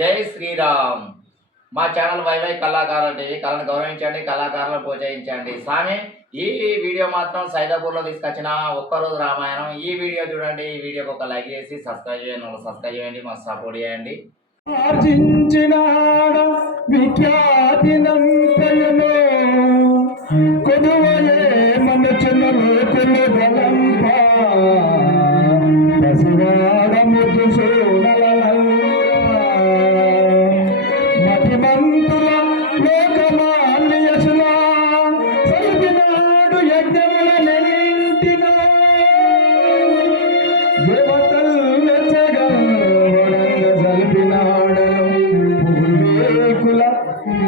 జై శ్రీరామ్. మా channel YY కళాకారులు టీవీ. కళను గౌరవించండి, కళాకారులను ప్రోత్సహించండి. స్వామి, ఈ వీడియో మాత్రం సైదాపూర్లో తీసుకొచ్చిన ఒక్కరోజు రామాయణం. ఈ వీడియో చూడండి. ఈ వీడియోకి ఒక లైక్ చేసి సబ్స్క్రైబ్ చేయండి, మాకు సపోర్ట్ చేయండి. విఖ్యాతి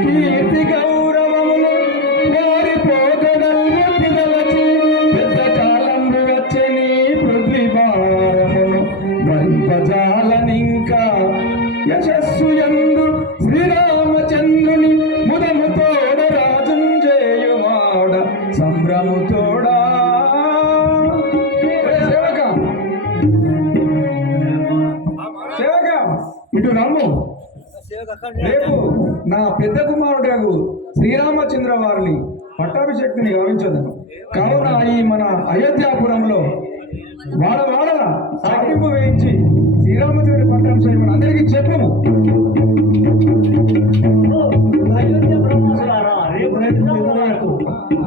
కీర్తి గౌరవములు వారి పోగడల్లి పెద్ద కాలంలో వచ్చని పృథ్వీ భారమును గంపజాలనింకా యశస్సు యందు శ్రీరామచంద్రుని ముదముతోడ రాజుంజేయువాడ సంభ్రముతోడా. సేవక ఇటు రమ్ము. రేపు నా పెద్ద కుమారుడు శ్రీరామచంద్ర వారిని పట్టాభిషేక్తిని గౌరవించదు కావున ఈ మన అయోధ్యాపురంలో వాడ సాగింపు వేయించి శ్రీరామచంద్ర పట్టాభిషేకం అందరికీ చెప్పము.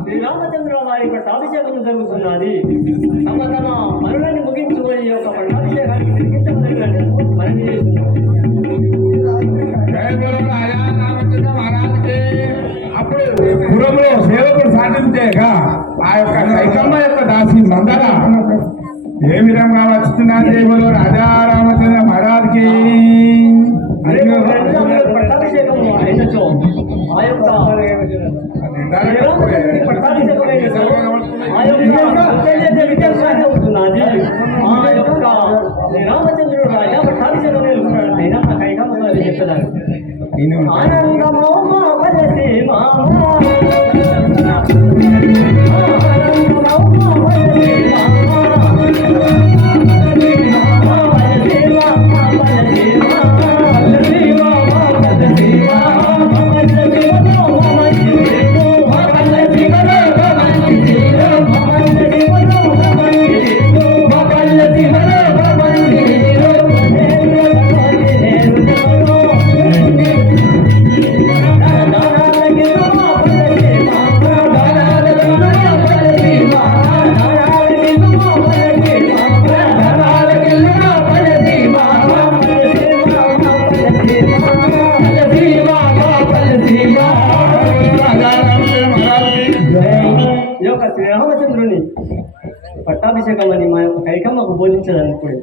శ్రీరామచంద్ర వారి పట్టాభిషేకం జరుగుతున్నది. తమ తమ పనులను ముగించుకొని యొక్క పట్టాభిషేకానికి తిరిగించమని మనవి చేస్తున్నారు. అప్పుడు పురంలో సేవకుడు సాధించాక ఆ యొక్క కైకమ్మ యొక్క దాసి మందర ఏ విధంగా వస్తున్నా దేవుడు రాజా రామచంద్ర మహారాజ్కి పట్టాభిషేకం అయినచో ఆ యొక్క శ్రీరామచంద్రుడు రాజా పట్టాభిషేకం అయినా కైకమ్మ చెప్పేదాన్ని ఆనందమో బలసి శ్రీరామచంద్రుని పట్టాభిషేకం అని మా యొక్క కైకమ్మకు బోధించదనుకోండి.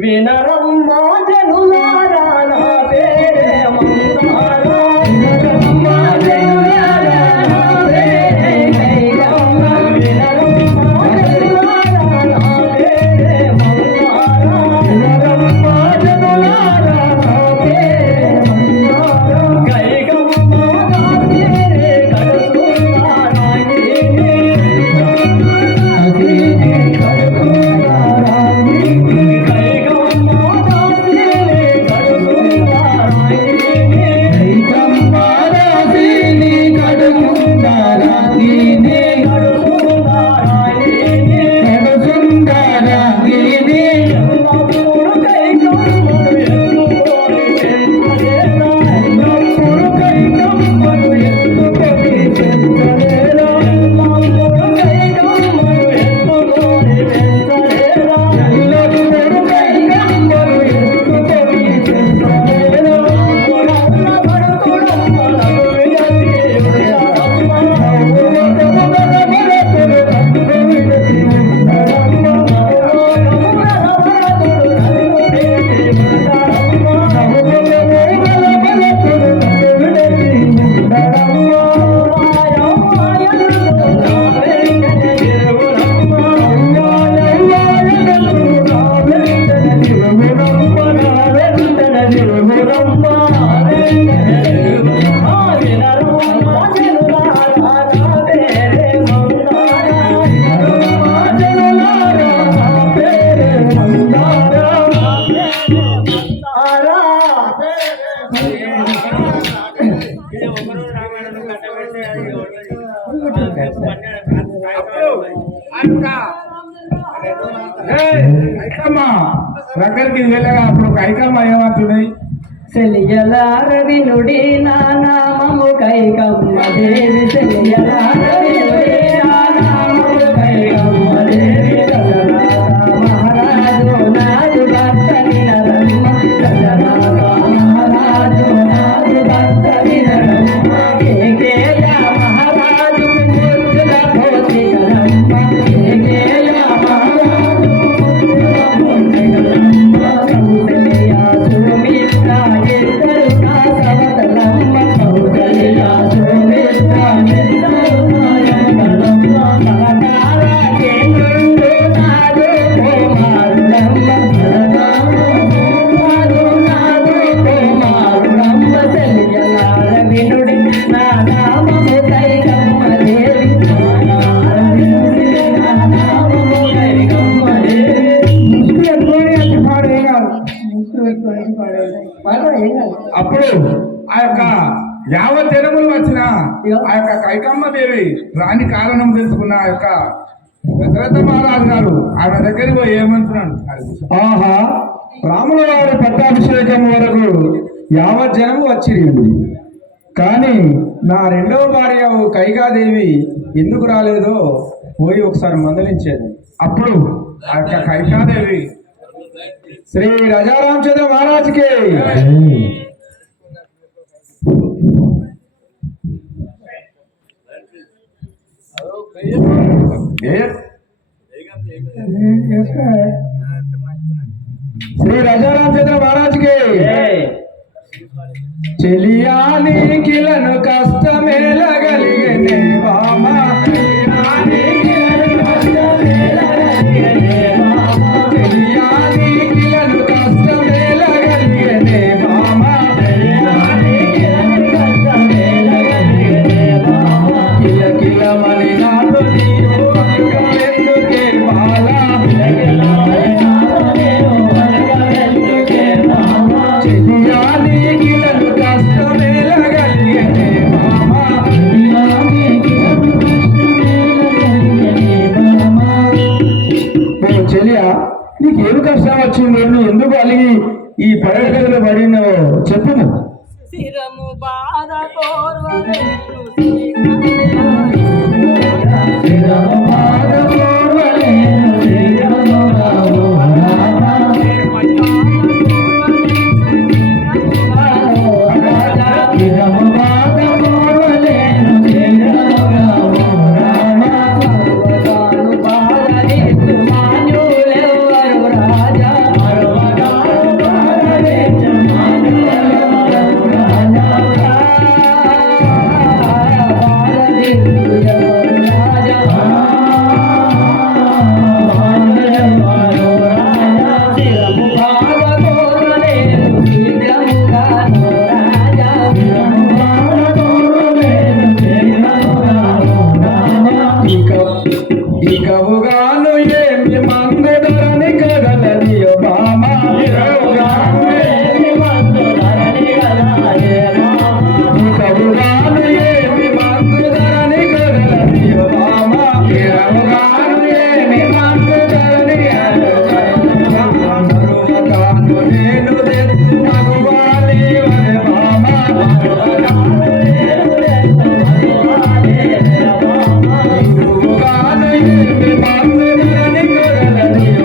వినరమ్మా జనులారా నా పేరే మందారా, వినరమ్మా జనులారా నా పేరే కైకమ్మ, వినరమ్మా జనులారా నా పేరే మందారా, వినరమ్మా జనులారా నా పేరే మందారా, కైకమ్మ నా పేరే కడుసులారాయి. కైకమ్మ దగ్గరికి వెళ్ళగా అప్పుడు కైకమ్మ ఏమంటున్నాయి? సెలియలారది నుడి నా నామము కైకమ్మ దేవి సెలియలారది నుడి నా నామము కైకమ్మ దేవి దశరథ మహారాజు నాదు భక్త వినరమ్మ దశరథ మహారాజు నాదు భక్త వినరమ్మ కేకేయ మహారాజు ముద్దుల భోతికరమ్మ కేకేయ మహారాజు ముద్దుల భోతికరమ్మ కౌసల్య సుమిత్ర ఇద్దరు నా సవతలమ్మ కౌసల్య సుమిత్ర ఇద్దరు నా యమలమ్మ సరదార కేంద్రుండు నాదు కుమారుడమ్మ సరదార నాదు కుమారుడమ్మ సెలియలార వినుడి నా నామము కైకమ్మ దేవి నానార వినుడి నా నామము కైకమ్మ దేవి అప్పుడు ఆ యొక్క యావత్ జనములు వచ్చిన ఆ యొక్క కైకమ్మ దేవి రాని కారణం తెలుసుకున్న ఆ యొక్క దశరథ మహారాజు గారు ఆమె దగ్గరికి పోయి ఏమంటున్నాడు? ఆహా, రాముల వారి పట్టాభిషేకం వరకు యావత్ జనము వచ్చింది. కానీ నా రెండవ భార్య కైకాదేవి ఎందుకు రాలేదో పోయి ఒకసారి మందలించేది. అప్పుడు ఆ యొక్క కైకాదేవి శ్రీ రాజారామచంద్ర మహారాజుకి శ్రీ రాజారామచంద్ర మహారాజుకి చెలియాని కిలను కష్టమేలగలిగనే బామ చెలియాని కిలను కష్టమేలగలిగనే బామ కిల కిలమని నాతో నీవు అనగవెందుకే బాల చెలియాని కిలను కష్టమేలగలిగనే బామ ఓ చెలియా, నీకేమి కష్టం వచ్చింది? నువ్వు ఎందుకు అలిగి ఈ పడగదిలో పడినో చెప్పుము. శిరము బాధ కోర్వలేను శిరము బాధ కోర్వలేను శిరము రాము రామ. శిరము బాధ కోర్వలేను శిరము రాము రామ. సర్వగాను బాధనిత్తు మాన్యులెవ్వరు రాజా సర్వగాను బాధనిత్తు మాన్యులెవ్వరు రాజా. బాధనిత్తు ఎవరు రాజా మాన్యులెవ్వరు రాజా. శిరము బాధ కోర్వలేను శీఘ్రముగాను రాజా శిరము బాధ కోర్వలేను శిరము రాము రామ. ఇకవుగాను ఏమి మందుడరని కగలదియో బామ. ఇకవుగాను ఏమి మందుడరని కగలదియో బామ. ఇకవుగాను ఏమి మందుడరని కగలదియో బామ. ఇకవుగాను ఏమి మందుడరని కగలదియో బామ. మరువగాను నేను తెత్తు మగువాలి వరే బామ. మరువగాను నేను తెత్తు మగువాలి వరే బామ. ఇకవుగాను ఏమి మందుడరని కగలదియో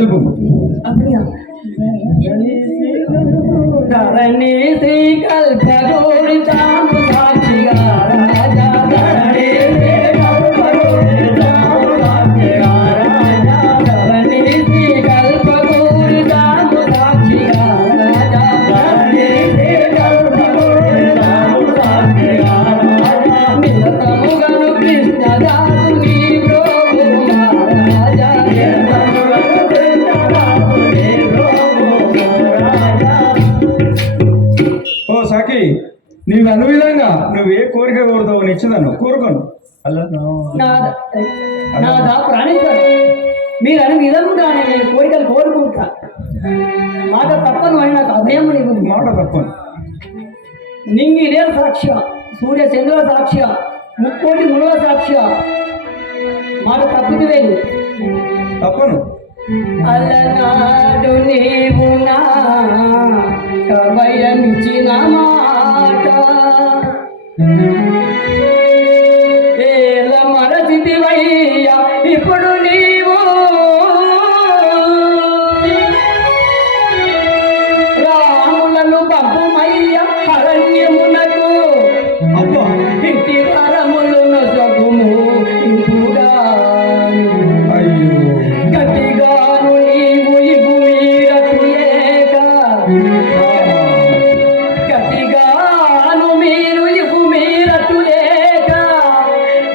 తెలుపు. ధరణి శ్రీ కల్పగోడి తాము సాక్షిగా రాజా ధరణి శ్రీ కల్పగోడి తాము సాక్షిగా రాజా ధరణి శ్రీ కల్పగోడి తాము సాక్షిగా రాజా ధరణి శ్రీ కల్పగోడి తాము సాక్షిగా రాజా నిరతముగను కృష్ణదాసు నీ ప్రభు మహారాజా నిరతముగను కృష్ణదాసు నీ ప్రభు మహారాజా. ఓ సఖి, నీవు అను విధంగా నువ్వు ఏ కోరిక కోరుతావు నిచ్చదను కోరుకోను. నాదా ప్రాణేశ్వర, మీరు అనే విధంగానే నేను కోరికలు కోరుకుంటా. మాట తప్పను అని నాకు అభయం నీవు. మాట తప్పను. నింగిరే సాక్ష్య, సూర్య చంద్రుల సాక్ష్య, ముక్కోటి మునుల సాక్ష్య, మాట తప్పిదివేలు. తప్పను. అలనాడు నీవు నా కవయమిచ్చిన మాట ఏల మరచితివయ్యా ఇప్పుడు నీవు రాములను పంపుమయ్య అరణ్యమునకు అబ్బా, ఇంటి వరములను సగుము ఇంపుగా అయ్యో, గట్టిగాను నీవు ఇగు మీరటులేక గట్టిగాను మీరు ఇగు మీరటులేక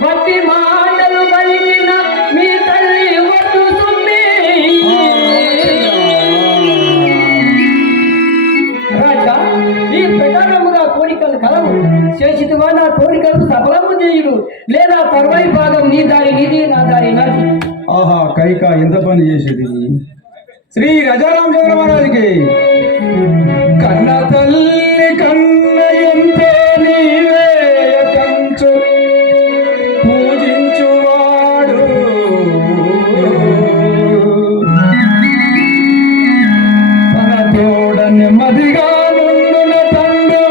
వట్టి మాటలు కలిగిన మీ తల్లి వట్టు సుమ్మి రాజా, ఈ ప్రకారముగా కోరికలు కలవు చేసిదివా నా కోరికలు సఫలము చేయుడు, లేదా తర్వాయి భాగం నీ దారి నీది నా దారి నాది. ఆహా, కైక ఎంత పని చేసేది. శ్రీ గజారామచంద్ర మహారాజుకి కన్న తల్లి కన్న ఎంతో నీవే కంచు పూజించువాడు తన తోడ నెమ్మదిగా నుండున తండు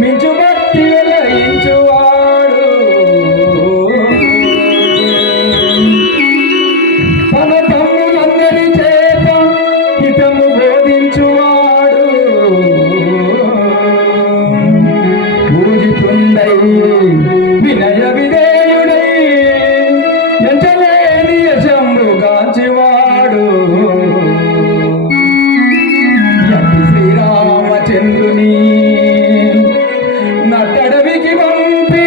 మించు భక్తి వెలయించువాడు తన తమ్ములందరి చేత హితము బోధించువాడు పూజితుండై వినయ విధేయుడై ఎంచలేని యశంబు గాంచివాడు యతి శ్రీరామచంద్రుని నట్టడవికి పంపి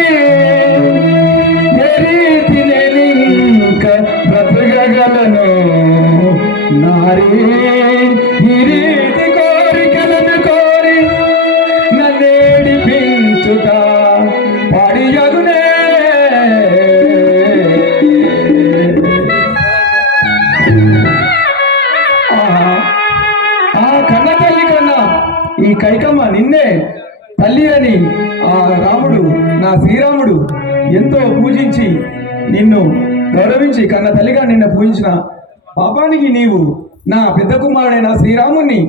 రీతి నేనింక బ్రతకగలను నారీ ఈ రీతి కోరికలను కోరి నన్నేడిపించుట పాడియగునే. ఆ కన్న తల్లి కన్నా ఈ కైకమ్మ నిన్నే తల్లి అని ఆ రాముడు, నా శ్రీరాముడు ఎంతో పూజించి నిన్ను గౌరవించి కన్న తల్లిగా నిన్ను పూజించిన పాపానికి నీవు నా పెద్ద కుమారుడైన శ్రీరాముణ్ణి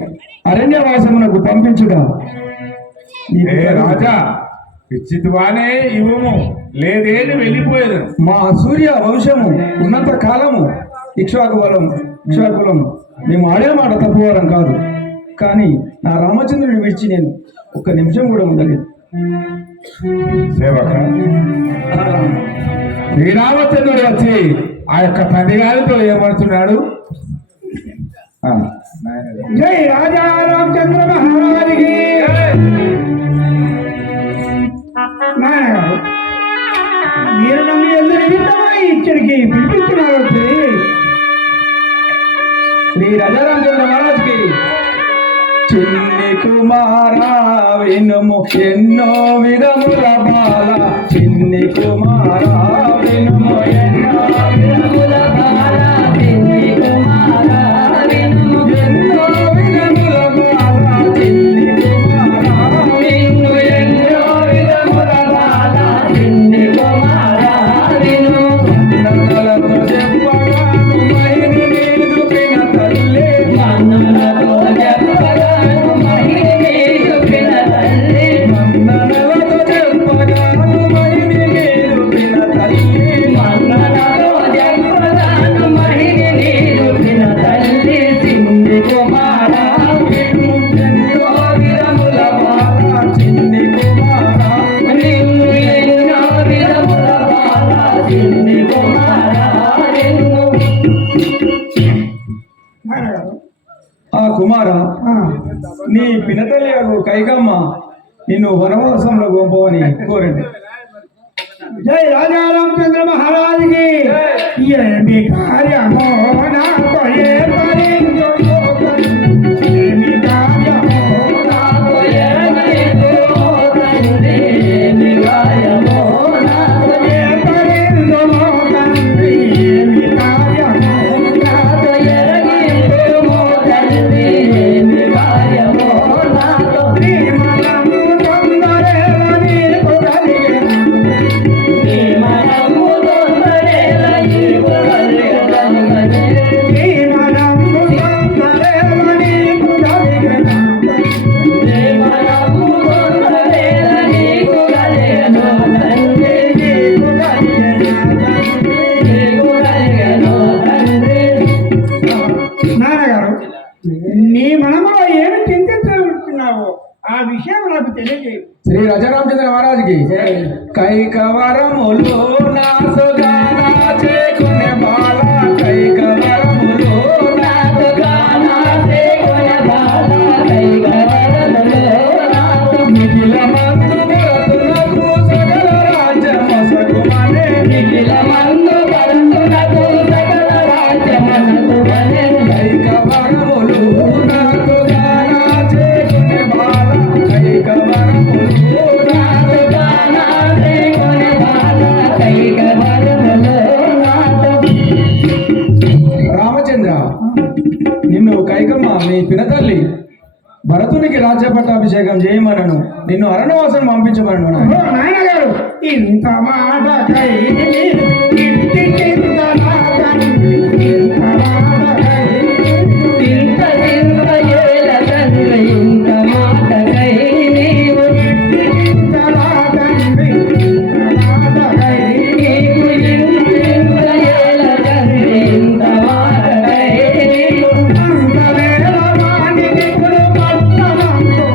అరణ్యవాసమునకు పంపించుగా. ఏ రాజా, ఇచ్చితివానే ఇవ్వము, లేదేని వెళ్ళిపోయేది. మా సూర్య వంశము ఉన్నంత కాలము ఇక్ష్వాకులం మేము ఆడే మాట తప్పువారం కాదు. కానీ నా రామచంద్రుని విడిచి నేను ఒక్క నిమిషం కూడా ఉండలేదు. సేవక శ్రీరామచంద్రుడు వచ్చి ఆ యొక్క పదిగారితో ఏమంటున్నాడు? జై రాజా రామచంద్ర మహారాజుకి. నాయనగారు, మీరు నన్ను ఎందుకు నిమిత్తమా ఇక్కడికి పిలిపించినారు? శ్రీ రాజారామచంద్ర మహారాజుకి చిన్ని కుమారా వినుము ఎన్నో విధముల బాల, చిన్ని కుమారా వినుము ఎన్నో విధముల బాల, చిన్ని కుమారా వినుము ఎన్నో విధముల బాల, చిన్ని కుమారా వినుము ఎన్నో విధముల బాల, చిన్ని కుమారా వినుము నన్నలతో చెప్పగా మహిని నీదు పిన తల్లి, నన్నలతో చెప్పగా మహిని నీదు పిన తల్లి, నన్నలతో చెప్పగా మహిని నీదు పిన తల్లి, నన్నలతో చెప్పగా నీ పినతల్లి కైకమ్మ నిన్ను వనవాసంలో గొప్పవని కోరండి. జై రాజా రామచంద్ర మహారాజుకి ఏమి కార్యమో నాకు ఏమరిందో ఏమి కార్యమో నాకు ఏమరిందో తండ్రి ఏమి కార్యమో నాకు ఏమరిందో తండ్రి ఏమి కార్యమో నాకు ఏమరిందో తండ్రి ఏమి కార్యమో నాకు శ్రీమనము తొందరలో నీకు కలిగెను నాన్నగారు, నీ మనములో ఏమి చింతించుకున్నావో ఆ విషయం నాకు తెలియజేయు. శ్రీ రాజారామచంద్ర మహారాజుకి కైకవరములో నా సుగానా చేకునే బాల కైకవరములో నా సుగానా చేకునే బాల కైకవరములో నాకు మిగిల మందు భరతునకు సకల రాజ్యమసగుమనే మిగిల మందు భరతునకు సకల రాజ్యమసగుమనే కైకవరములు నాకు గానా చేకునే బాల కైకవరములు నాకు గానా చేకునే బాల కైకవరములు నాకు. రామచంద్ర, నిన్ను కైకమ్మ నీ పినతల్లి భరతునికి రాజ్య పట్టాభిషేకం చేయమనను, నిన్ను అరణ్యవాసం పంపించమను. నాయనగారు, ఇంత మాట కై ఇంటి కింద నాగని, ఇంత మాట కై ఇంత కింద ఏల తండ్రి, ఇంత మాట కై నీవు ఇంటి కింద నాగని, ఇంత మాట కై నీవు ఇంటి కింద ఏల తండ్రి, ఇంత మాట కై నీవు అంతవేళ వాణిని ఇప్పుడు పట్టణంలో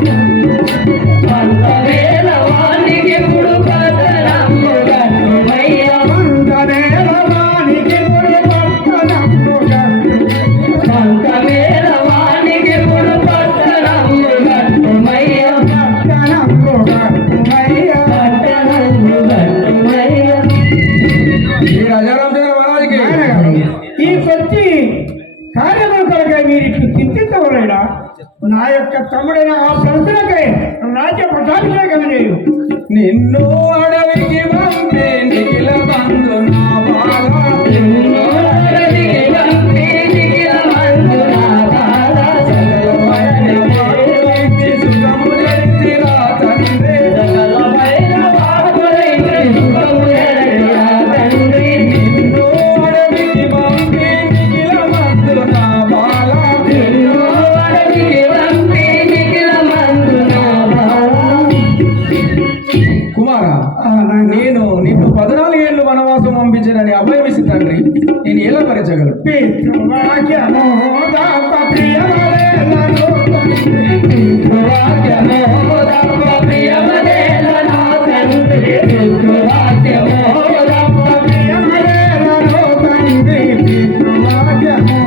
అంతవేళ వాణికి ఇప్పుడు పట్టణంలో గట్టుమయ్య అంతవేళ వాణికి ఇప్పుడు పట్టణంలో గట్టు అంతవేళ వాణికి ఇప్పుడు పట్టణంలో గట్టుమయ్య పట్టణంలో గట్టుమయ్య పట్టణంలో గట్టుమయ్య. శ్రీ రాజారామచంద్ర మహారాజుకి ఈ కొద్ది కార్యముల కొరకై మీరు ఇట్లు చింతించవలేడా? నా యొక్క తమ్ముడైన ఆ సంతులకై రాజ్య పట్టాభిషేకం చేయు. నిన్ను అడవికి పంపే నిఖిల బంధు నా బాల నిన్ను అడవికి పంపే నిఖిల బంధు నా బాల సకలమైన వాకులైతి సుఖము జరితిరా తండ్రి సకలమైన వాకులైతి సుఖము జరితిరా తండ్రి. నిన్ను అడవికి పంపే నిఖిల బంధు నా బాల నిన్ను అడవికి పంపే నిఖిల బంధు నా బాల. కుమారా, నేను నిన్ను 14 ఏళ్ళు వనవాసం పంపించానని అభయమిసి తండ్రి, నేను ఎలా భరించగలను? పితృవాక్యమో దాప ప్రియమలేలను పితృవాక్యమో దాప ప్రియమలేలను తండ్రి పితృవాక్యమో దాప ప్రియమలేలను తండ్రి పితృవాక్యమో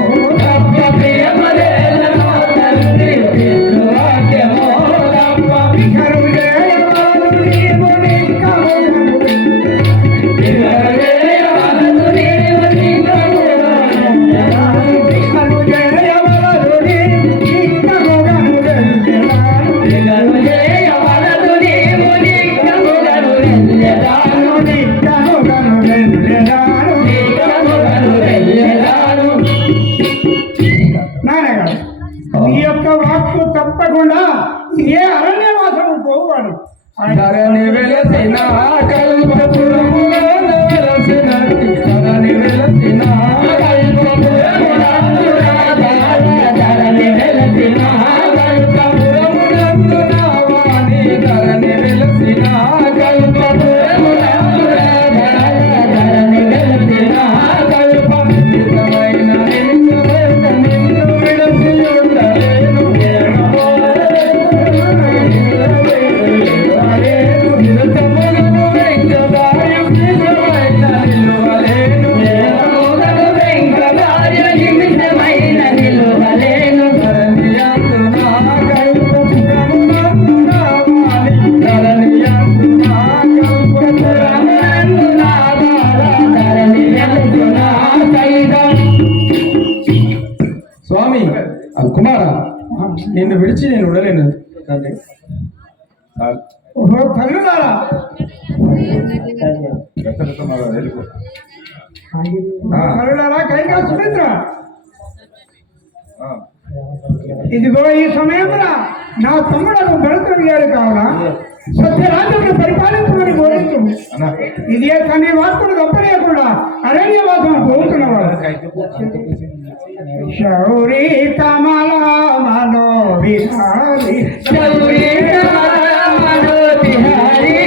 దాప ప్రియమలేలను తండ్రి పితృవాక్యమో దాప విహరు జయవాలు నీవు నిక్కములను విహరు జయవాలు నీవు నిక్కములను విహరు జయవాలు నీవు నిక్కములను విహరు జయవాలు నీవు నిక్కములను నిక్కములను నిక్కములను. నాన్నగారు, ఈ యొక్క వాక్కు తప్పకుండా ఏ అరణ్యవాసము పోవాడు. ధరణి వెలసిన కల్పపురములో వెలసిన ధరణి వెలసిన ధరణి వెలసిన కల్పపురమునందు నా వాణి ధరణి వెలసిన కల్పపురమునందు ధరణి వెలసిన కల్పమైన నిన్ను విడసి ఉండలేను నిరతములను వెంకదాయు నిన్ను విడిచి నేను ఉండలేను తండ్రి. ఓహో తల్లులారా తల్లులారా కైగా సుమిత్ర ఇదిగో ఈ సమయంలో నా తమ్ముడు భరతుడు కావున సత్యరాజ్యమును పరిపాలించమని కోరించు. ఇదే కానీ వార్తలు తప్పలేకుండా అరణ్యవాసం పోతున్నవాడు శౌరీ కమల మనో విహారి శౌరీ కమల మనో విహారి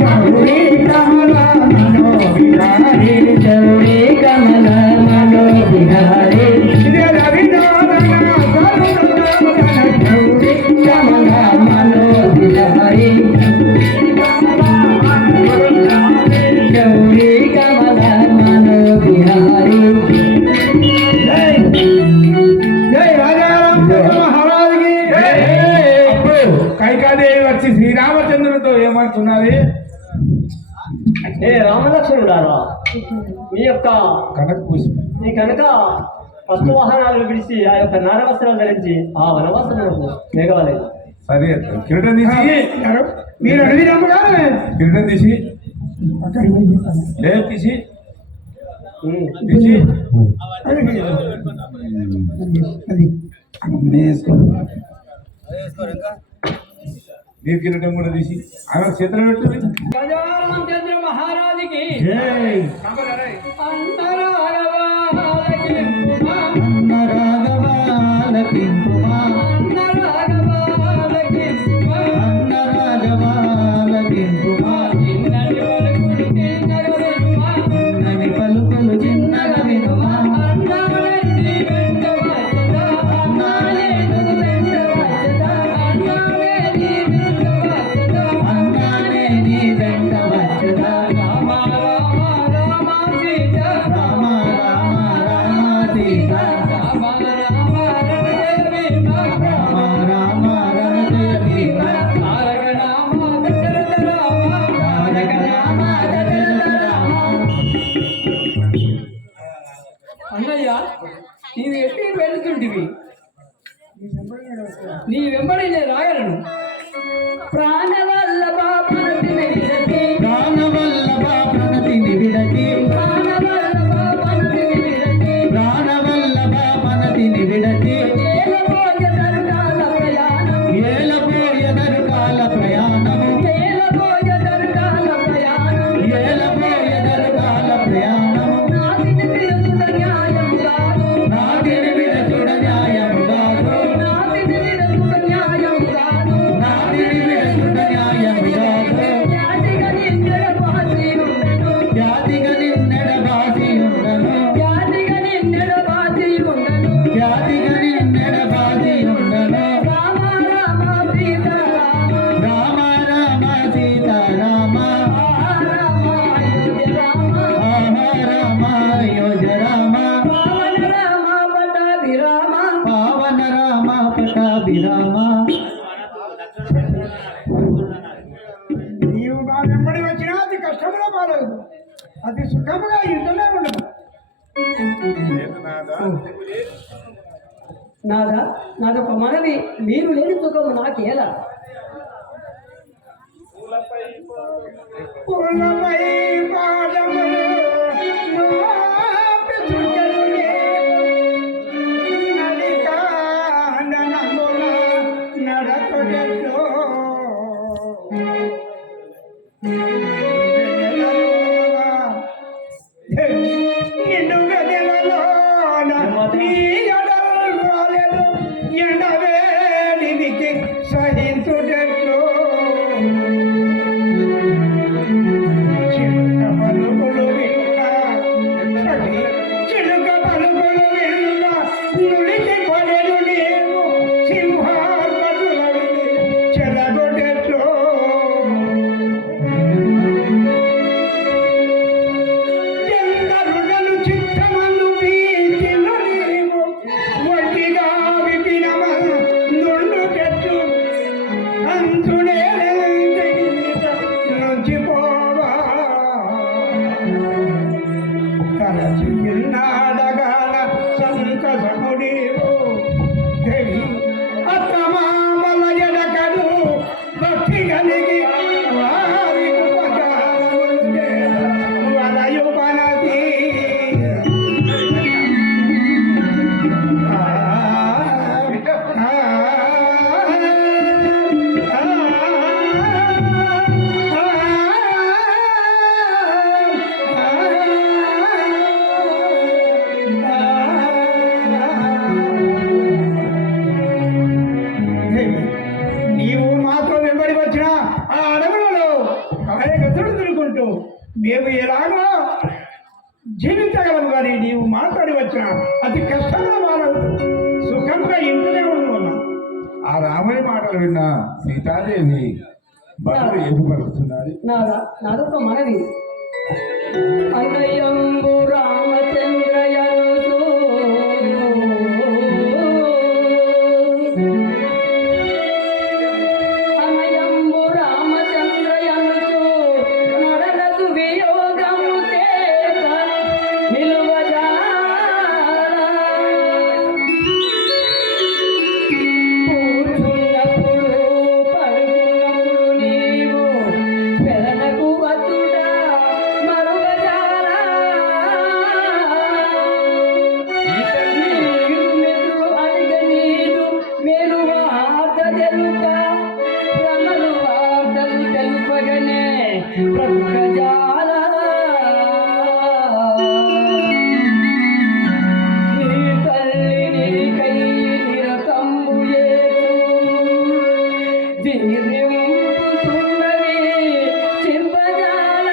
శౌరీ కమల మనో విహారి శౌరీ కమల మనో విహారి ఇదే రవినారాయణ శౌరీ కమల మనో విహారి శౌరీ కమల మనో విహారి. కైకాదేవి వచ్చి శ్రీరామచంద్రునితో ఏమంటున్నది? ఏ రామలక్ష్మణుడారా, మీ యొక్క మీ కనుక వస్తు వాహనాలు విడిచి ఆ యొక్క నారవస్త్రాలు ధరించి ఆ వనవాసములకు మేఘవలేదు. సరే కిరీటం తీసి మీరు అడిగినప్పుడు కిరీటం తీసి లేదు తీసి తీసి మీరు కిరీటం కూడా తీసి ఆమె చేతులు పెట్టుకుని గజారామచంద్ర మహారాజుకి పలుకులు చిన్నగా వినుమా అన్నయ్య, నీవు ఎట్టి వెళ్తుంటివి, నీ వెంబడి నేను రాగలను. ప్రాణవల్లభ ప్రణతిని విడచి ప్రాణవల్లభ ప్రణతిని విడచి ప్రాణవల్లభ ప్రణతిని విడచి ప్రాణవల్లభ ప్రణతిని విడచి ఏలపోయెదరుకాల ప్రయాణం ఏలపోయెదరుకాల ప్రయాణము ఏలపోయెదరుకాల ప్రయాణం ఏలపోయెదరుకాల ప్రయాణము నాటిని విడచుట న్యాయము కాదు నాటిని విడచుడ న్యాయము కాదు నాటిని విడచుట న్యాయము కాదు నాటిని విడచుడ న్యాయము కాదు జాతిగా నిన్నెడ బాసి ఉండను జాతిగా నిన్నెడ బాసి ఉండను జాతిగా నిన్నెడ బాసి ఉండను జాతిగా నిన్నెడ బాసి ఉండను రామ రామ సీతారామ రామ రామ సీతారామ రామ అయోధ్య రామ ఆహా రామ అయోధ్య రామ పవన రామ పట్టాభిరామ పావన రామ పటాభిరామ నీవు మా వెంబడి వచ్చినా అది కష్టంలో పాలదు, అది సుఖముగా ఇంటనే ఉండదు. నాదొక మనవి, మీరు లేని సుఖము నాకేలా. పూలపై పాదములు నోపి చుట్టలునే, నడికాండనమున నడకొడెట్లో. నిండు గదిలలోన నీ ఎడలు రాలేదు, ఎండవేడికి సహించుటెట్లో. చిలుక పలుకులు విన్నా చిలుక పలుకులు విన్నా నులికి కొలెను నీవు సింహార్పతులని చెలగొట్టెట్లో. ఎందరుడను చిత్తమందు పీచిలు నీవు ఒంటిగా విపినమ నుండు చెట్టు అంతుడే నుంచి పోవా. తలచి నాడగాల సంతసముడీవు దేవి, నీవు మాతో వెంబడి వచ్చిన ఆ అడవులలో కాయగతులు తిరుగుకుంటూ మేము ఎలాగో జీవించగలము కానీ నీవు మాట్లాడి వచ్చిన అతి కష్టంగా మానవు సుఖంగా ఇంటనే ఉన్నాం. ఆ రాముని మాటలు విన్న సీతాదేవి బతులు ఏర్పడుతున్నది. నాదొక మనవి. అన్నయంబు రామచంద్రయనుసు అన్నయంబు రామచంద్రయనుసు నడనకు వియోగము చేత నిలువజాల కూర్చున్నప్పుడు పడుకున్నప్పుడు నీవు పెదనకు వత్తుడా మరువజాలా మిత్రులు అడిగనీదు మేలు వార్త తెలుప రమలు వార్తలు తెలుపగనే బ్రతుకజాల నీ తల్లి నీకై నిరతంబు జీర్ణింపుతున్నది చింపజాల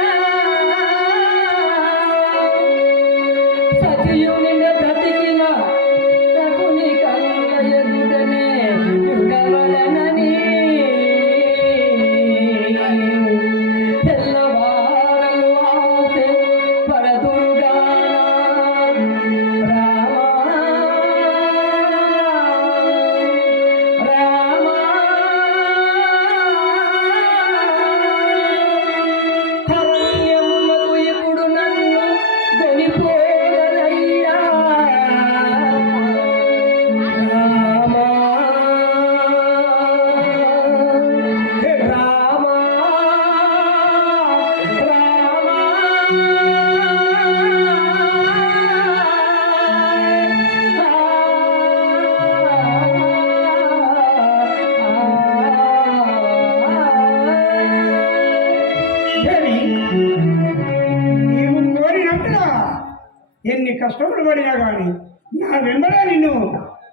సతియుని బ్రతికిన సకుని కళ్ళ ఎదుటనే యుగవలనని తెల్లవారలు ఆసె పడదురుగాన రామ హరణ్యములకు ఇప్పుడు నన్ను కొనిపోగలయ్యా రామ రామ దేవి, నీవు కోరినట్టుగా ఎన్ని కష్టపడి పడినా కానీ నా వెంబడే నిన్ను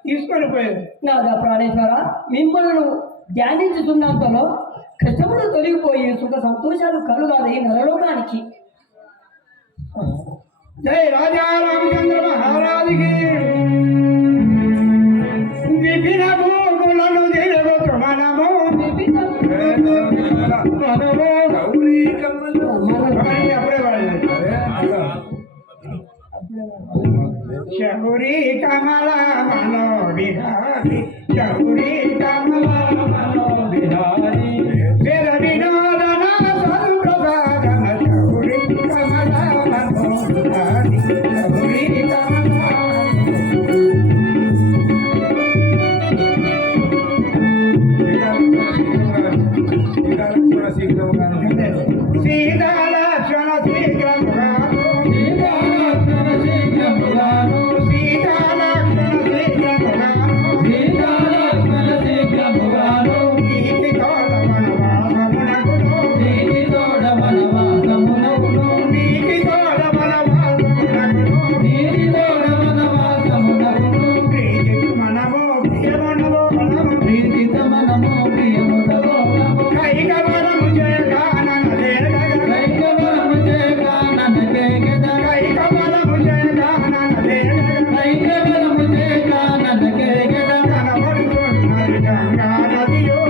తీసుకొని పోయావు. నాదా ప్రాణేశ్వర, మిమ్మల్ని ధ్యానించుతున్నంతలో కష్టములు తొలగిపోయి సుఖ సంతోషాలు కలుగాలి నరలోకానికి. జై రాజా రామచంద్ర మహారాజుకి విపిన భూములను దేవత మనము అప్పుడే శౌరి కమల మనో బిహారీ శౌరి కమల మనో బిహారీ వేద వినోదన సంప్రదాన శౌరి కమల మనో బిహారీ శౌరి కమల సీతాలక్ష్మణ శీఘ్రముగాను సీతాలక్ష్మణ శీఘ్రముగాను నీతి తోడ వనవాసమునకును నీతి తోడ వనవాసమునకును ప్రీతి మనము ప్రియమునము కైక వరము జయ కానన కైక వరము జయ కానన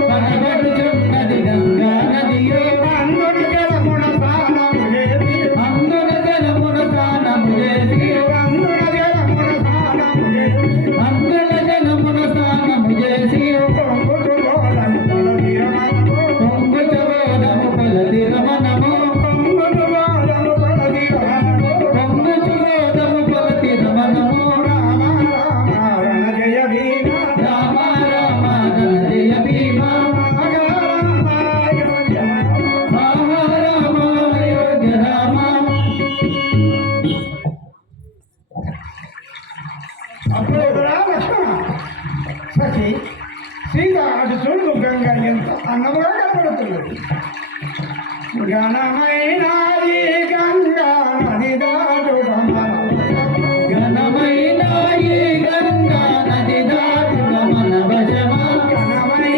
కనబడుతున్నది గంగా నదియో అందున జలమున స్నానము చేసి అందున జలమున స్నానము చేసి పొంగుచు బోధము కొలతిరమణము రామ రామ రణ జయ భీమ రామ రామ రణ జయ భీమ రామ అయోధ్య రామ రామ అయోధ్య రామ అప్పుడు లక్ష్మణ సఖి సీత అటు చూడు గంగా ఎంత అన్నముగా కనబడుతున్నది. ఘనమైన ఈ గంగా నది దాటుట ఘనమైన ఈ గంగా నది దాటుట మన వశమా ఘనమైన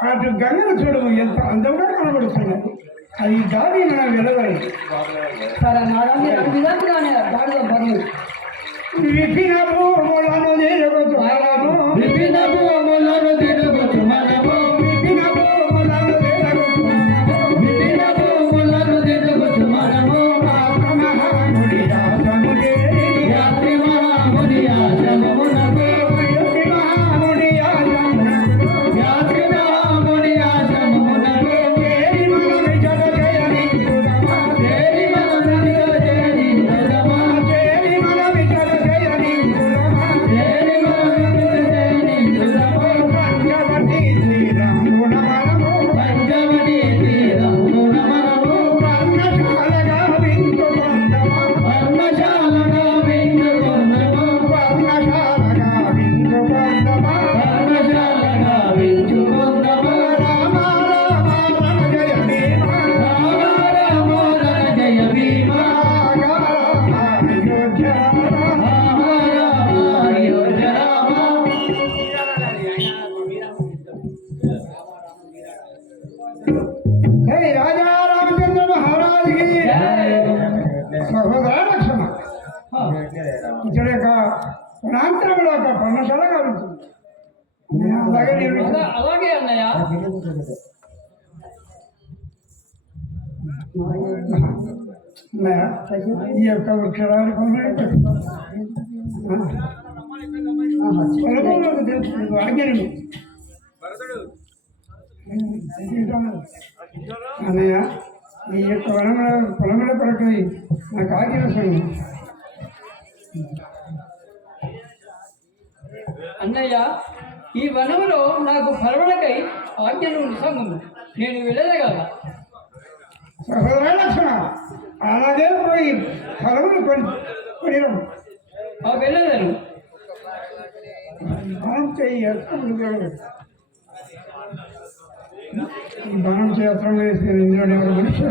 అటు గంగను చూడము ఎంత అందంగా కనబడుతున్నది. అది దాడి మనం వెళ్ళగలదు. సరే నారాయణ విధాలుగానే దాడిలో బరువు విపిన భూములను తిరుగుతూ మనము, విపిన భూములను తిరుగుతూ మనము, విపిన భూములను తిరుగుతూ మనము, విపిన భూములను తిరుగుతూ మనము, ఆత్మ మహాముడి ఆశ్రము చేరి, యాత్రి మహాముని ఆశ్రమమునకు, యాత్రి మహాముడి ఆశ్రమునకు, యాత్రి మహాముని ఆశ్రమమునకు, చేరి మనమి జగ జయనిందుదమా, చేరి మనమిక జయనిందుదమా, చేరి మనమి జగ జయనిందుదమా, చేరి మనమిక జయనిందుదమా, పంచవటి శ్రీరామున మనము, పంచవటి తీరమున మనము, పర్ణశాలగా విందుకొందమా, పర్ణశాలగా విందుకొందము, పర్ణశాలగా విందుకొందమా, పర్ణశాలగా విందుకొందము, రామ రామ రణ జయ భీమ, రామ రామ రణ జయ భీమ, రామ అయోధ్య రామ. రామ రామ అయోధ్య రామ. హే రాజా రామచంద్ర మహారాజుకి సహోదర లక్షణ ఇక్కడ యొక్క ప్రాంతంలో ఒక పర్ణశాల కలుగుతుంది. అలాగే నిర్మించారు. అలాగే అన్నయ్య ఈ యొక్క వృక్షరాలు పొలంలోకి తెలుస్తుంది ఆజ్ఞను అన్నయ్య ఈ యొక్క పొలముల కొరకు నాకు ఆజ్ఞ అన్నయ్య ఈ వనములో నాకు ఫలములకై ఆజ్ఞను నిసంగము నేను వెళ్ళదగల సహోదర లక్షణ అలాగే పోయి ఫలములు కొనిరం వెళ్ళదను బాణం చేయి ఈ బాణం చేస్త్రం వేసి ఇందులో ఎవరు మనిషి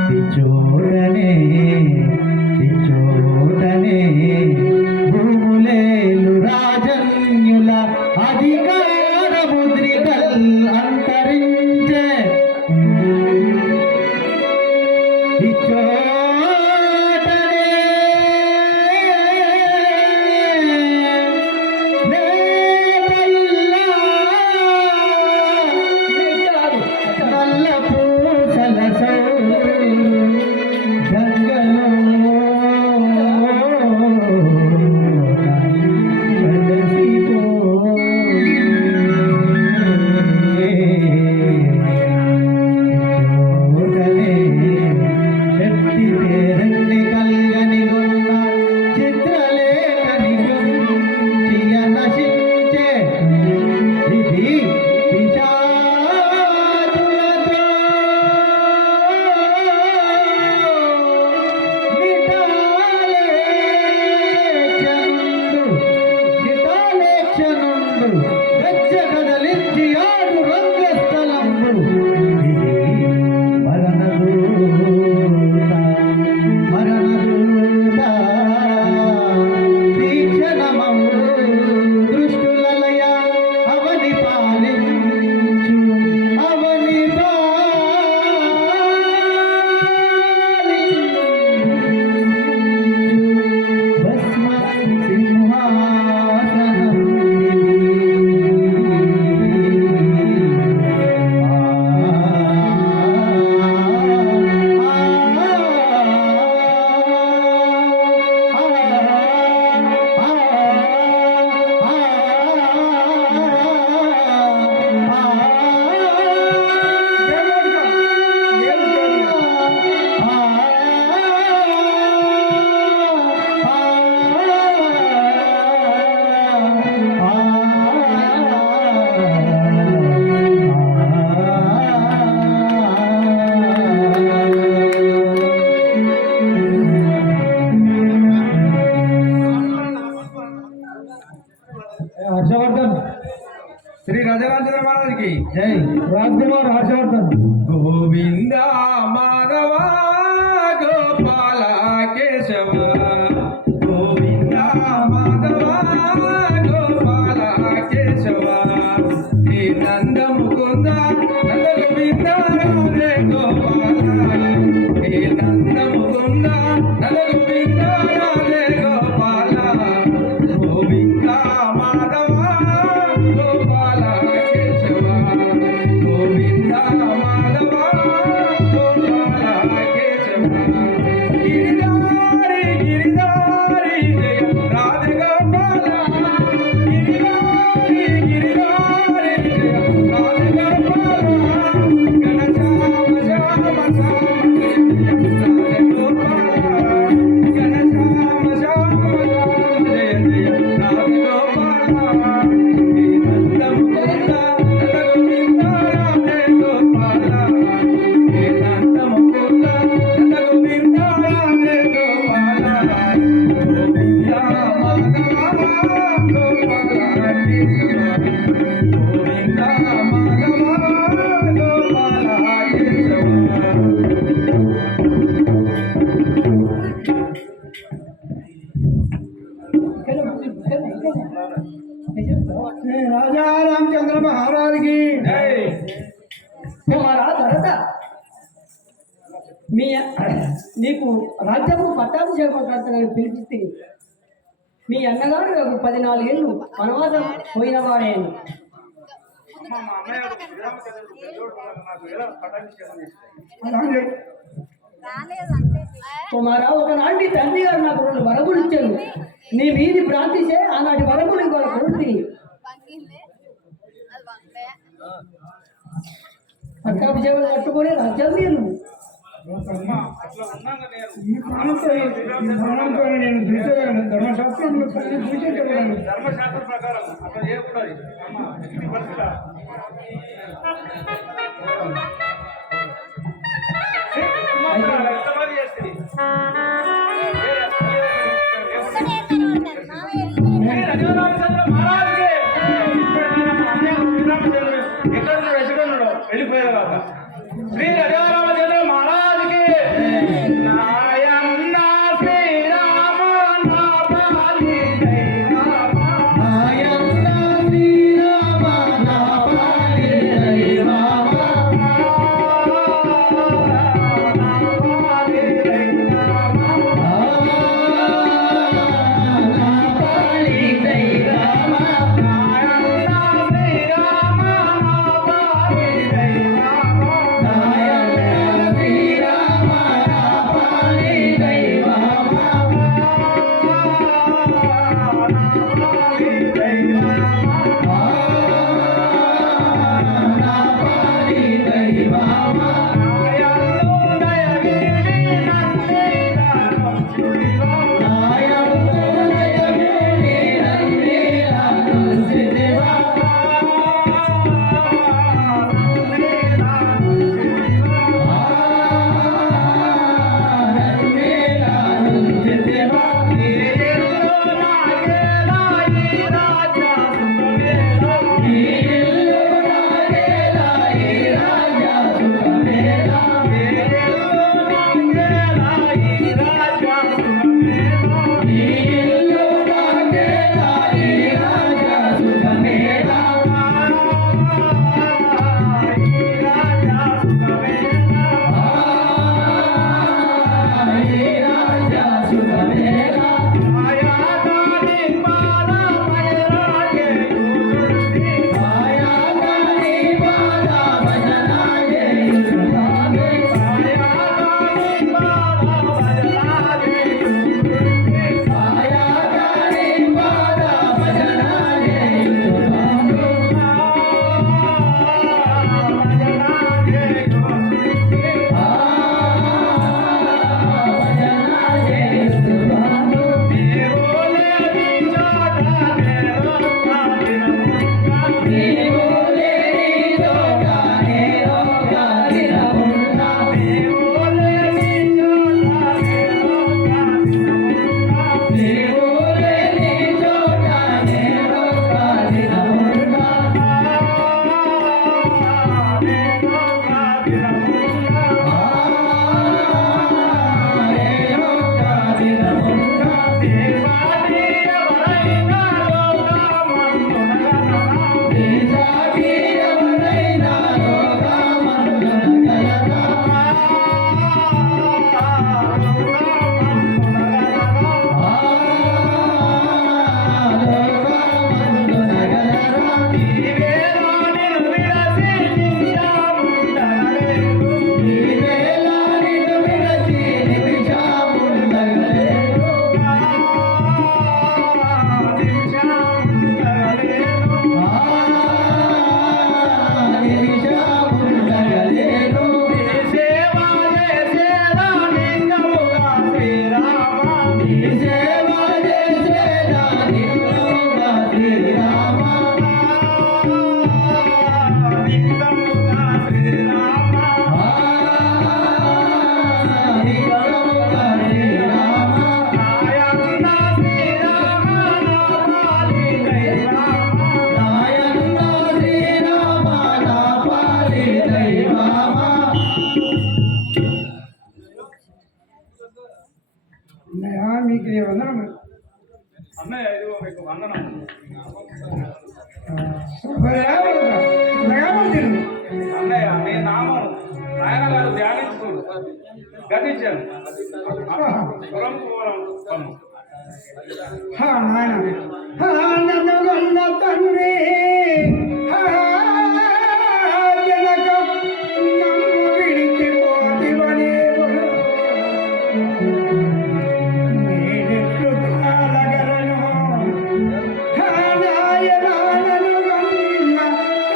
పిచ్చోడనే పిచ్చోడనే భూములేలు రాజన్యుల అధికార ముద్రికల్ అంతరించే నల్ల పూసల హర్షవర్ధన్ శ్రీ రాజరాజేంద్ర మహారాజుకి జై రాజకుమార్ హర్షవర్ధన్ గోవింద మాధవ గోపాల కేశవ గోవింద మహారాజుకి కుమారా భరత, మీ నీకు రాజ్యము పట్టాభిషేకం కర్తగా పిలిచి మీ అన్నగారు 14 ఏళ్ళు వనవాసం పోయిన వాడేను. కుమారా, ఒకనాటి తండ్రి గారు నాకు 2 వరములు ఇచ్చారు. నీ వీధి ప్రాంతిసే ఆనాటి వరములు ఇవాళ కొడుతుంది. పట్టాభిషేకం కట్టుకునే రాజ్యం నేను ఈ ప్రాణంతో నేను చూసేవాడిని ధర్మశాస్త్రంలో చూసేవాడిని ధర్మశాస్త్రం ప్రకారం అట్లా చేయకూడదు. వెళ్ళిపోయారు శ్రీ రాజరామచంద్ర మహారాజుకి నాయన్న శ్రీరామ నా పాలి నాయన్న శ్రీరామ నా పాలి దైవమ మీకు వందనం అన్నయ్య ఇదిగో మీకు వందనం. నాయన గారు ధ్యానించుకోడు గతించాను పురం పన్ను నన్ను గొల్ల తండ్రి జనక నన్ను విడిచిపోతివనే నేనెట్లు కాలగలను నాయనను గొల్ల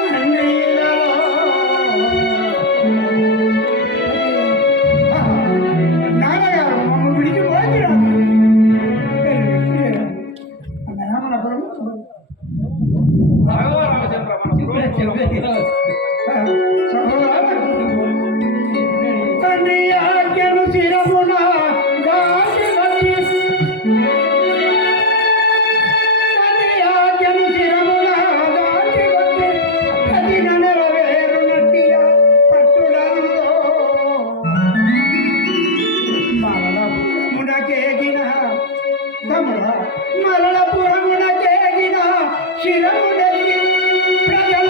తండ్రిలో నాన్నగారు మమ్మ విడిచిపోతిరా తండ్రి ఆజ్ఞను శిరమున దాచి వచ్చి తండ్రి ఆజ్ఞను శిరమున దాచి వచ్చి కఠిన నెరవేరునట్టిగా పట్టుడంతో మరణపురమునకేగిన మరణపురమునకేగిన శిరమునకి ప్రజల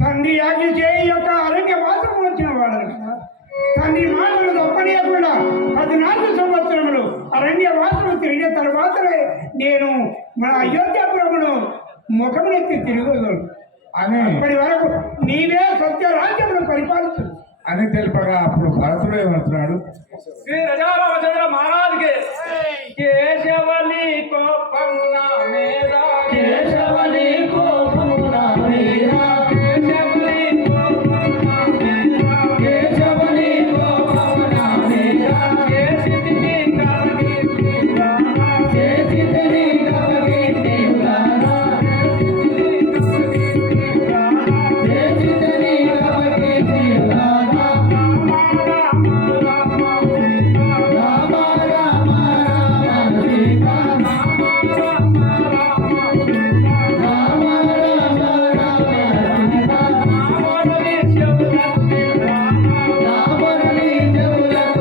తండ్రి ఆజ్ఞ చేయి యొక్క అరణ్య వాసము వచ్చిన వాడు కదా తండ్రి మాటలు తప్పనీయకుండా 14 సంవత్సరములు అరణ్య వాసము తిరిగిన తర్వాతనే నేను మన అయోధ్యాపురమును ముఖమునెత్తి తిరగగలను అని అప్పటి వరకు నీవే సత్య రాజ్యమును పరిపాలించు అని తెలుపగా అప్పుడు భరతుడు ఏమంటున్నాడు శ్రీ రజారామచంద్ర మహారాజుకి కేశవని కోపమున మీద కేశవని కోపమున మీద కేశవని కోపమున మీద కేశవని కోపమున మీద కేసితిని కలగించి చేసితిని కవగించి గానా చేసితిని కవగించి గానా రామ రామ రామ సీతా రామ రామ రామ సీతా రామని చెవులకు వినరానా రామని చెవులకు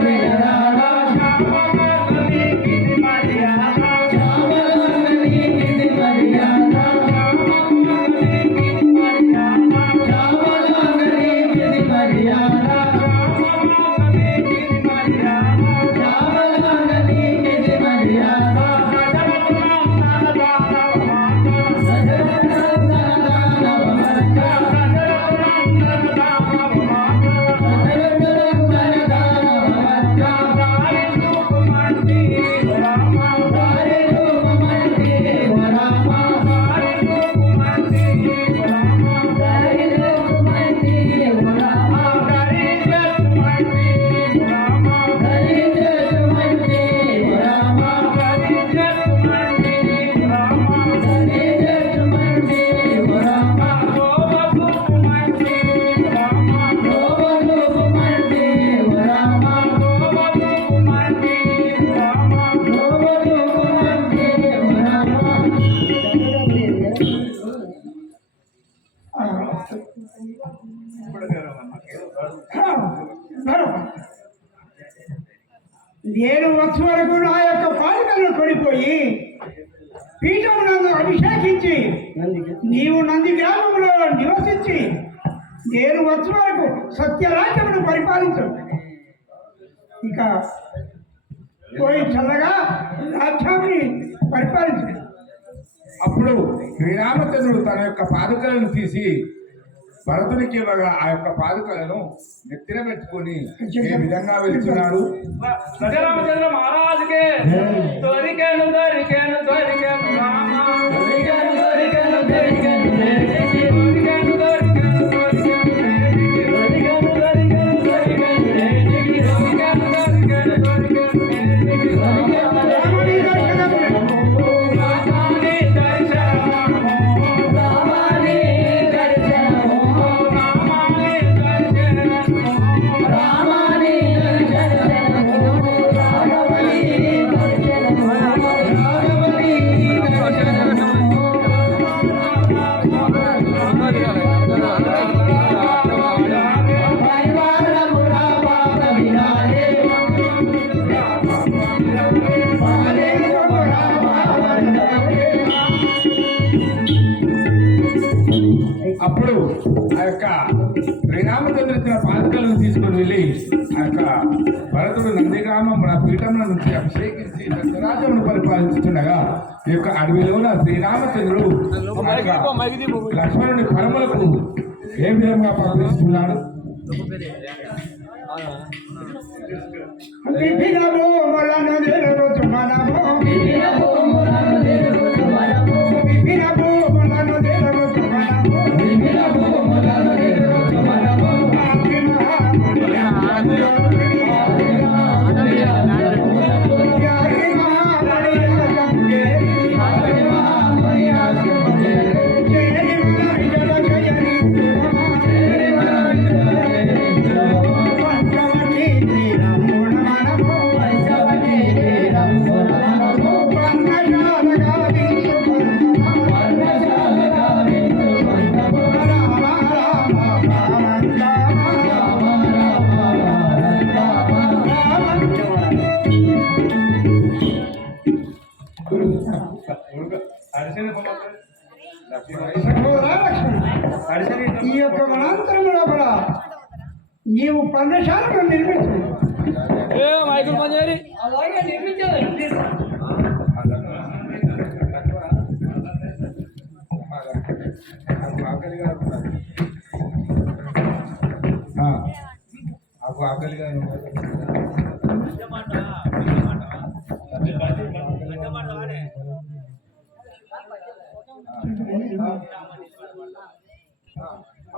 వినరానా శ్యామలంగని గిరి మర్యాద శ్యామలంగని గిరి మర్యాద నేను వచ్చే వరకు నా యొక్క పాలికలను కొనిపోయి పీఠమునందు అభిషేకించి నీవు నంది గ్రామంలో నివసించి నేను వచ్చే వరకు సత్యరాజ్యమును పరిపాలించు. ఇక పోయి చల్లగా రాజ్యాన్ని పరిపాలించు. అప్పుడు శ్రీరామచంద్రుడు తన యొక్క పాదుకలను తీసి భరతునికి ఇవ్వగా ఆ యొక్క పాదుకలను నెత్తిన పెట్టుకొని ఏ విధంగా వెళ్తున్నాడు. రజరామచంద్ర మహారాజుకి దొరికాను దొరికాను దొరికాను రామ దొరికాను దొరికాను దొరికాను దొరికాను దొరికాను దొరికాను దొరికాను దొరికాను దొరికాను దొరికాను దొరికాను దొరికాను రాముని దర్శనము రామాని దర్శనము రామాని దర్శనము రామాని దర్శనము ఆ యొక్క శ్రీరామచంద్ర ఇచ్చిన పాదుకలను తీసుకొని వెళ్ళి ఆ యొక్క భరతుడు నందిగ్రామం మన పీఠంలో నుంచి అభిషేకించి దశరాజమును పరిపాలిస్తుండగా ఈ యొక్క అడవిలోన శ్రీరామచంద్రుడు ఆ యొక్క లక్ష్మణుని పరములకు ఏ విధంగా పరిపాలిస్తున్నాడు? విభిన్నము మొలను దేలుతు మనము విభిన్నము మొలను దేలుతు మనము ఈ యొక్క వనాంతరం లోపల నీవు పర్ణశాలను నిర్మించు. అలాగే నిర్మించాలి. ఆకలిగా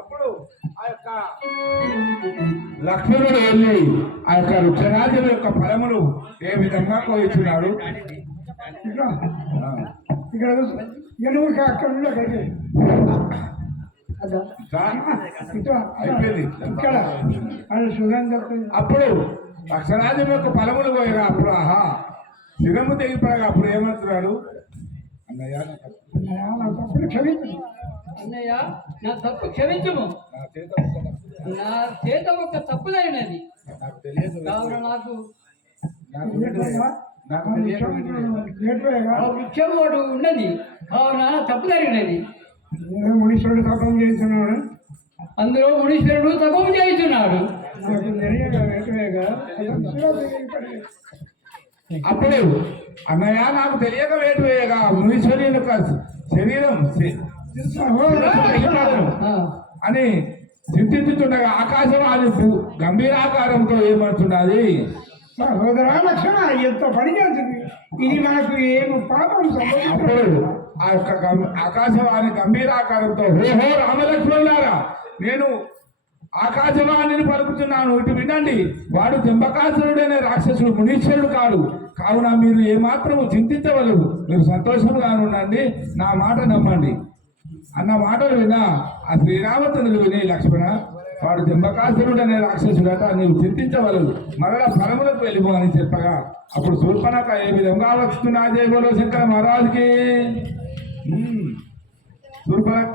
అప్పుడు ఆ యొక్క లక్ష్మణుడు వెళ్ళి ఆ యొక్క వృక్షరాజుల యొక్క ఫలములు ఏ విధంగా కోయిస్తున్నాడు? ఇక్కడ ఎనుగు అక్కడ ఉండగలిగే అయిపోయింది. ఇక్కడ అది సుగంధ. అప్పుడు లక్షరాజుల యొక్క ఫలములు కోయగా అప్పుడు ఆహా శిరము తెగిపడగా అప్పుడు ఏమంటున్నాడు? అన్నయ్య తప్పుడు క్షమించు అన్నయ్య, నా తప్పు క్షమించుము. నా చేత ఒక తప్పు జరిగినది. నాకు తెలియదు, కావున నాకు నాకు తెలియదు. వృక్షం ఒకటి ఉన్నది. కావున తప్పు జరిగినది. మునీశ్వరుడు తపం చేస్తున్నాడు. అందులో మునీశ్వరుడు తపం చేస్తున్నాడు. నాకు తెలియగా అప్పుడు అన్నయ్య నాకు తెలియక వేటు వేయగా మునీశ్వరి యొక్క శరీరం అని చింతించుతుండగా ఆకాశవాణి గంభీరాకారంతో ఏమంటున్నది? సహోదరా లక్షణ ఎంత పని చేస్తుంది. ఇది మనకు ఏమి పాపం సంభవించదు. అప్పుడు ఆ యొక్క ఆకాశవాణి గంభీరాకారంతో హోహో రామలక్ష్మణులారా, నేను ఆకాశవాణిని పలుకుతున్నాను, ఇటు వినండి. వాడు దింబకాసురుడనే రాక్షసుడు మునీశ్వరుడు కాడు. కావున మీరు ఏమాత్రము చింతించవలదు. మీరు సంతోషంగా ఉండండి, నా మాట నమ్మండి అన్న మాటలు విన్నా ఆ శ్రీరామచంద్రుడు విని లక్ష్మణ, వాడు దింబకాసురుడనే రాక్షసుడట, నీవు చింతించవలదు, మరలా ఫలములకు వెళ్ళిపో అని చెప్పగా అప్పుడు శూర్పణఖ ఏ విధంగా వస్తున్నా జయ బోలో శంకర మహారాజుకి. శూర్పణఖ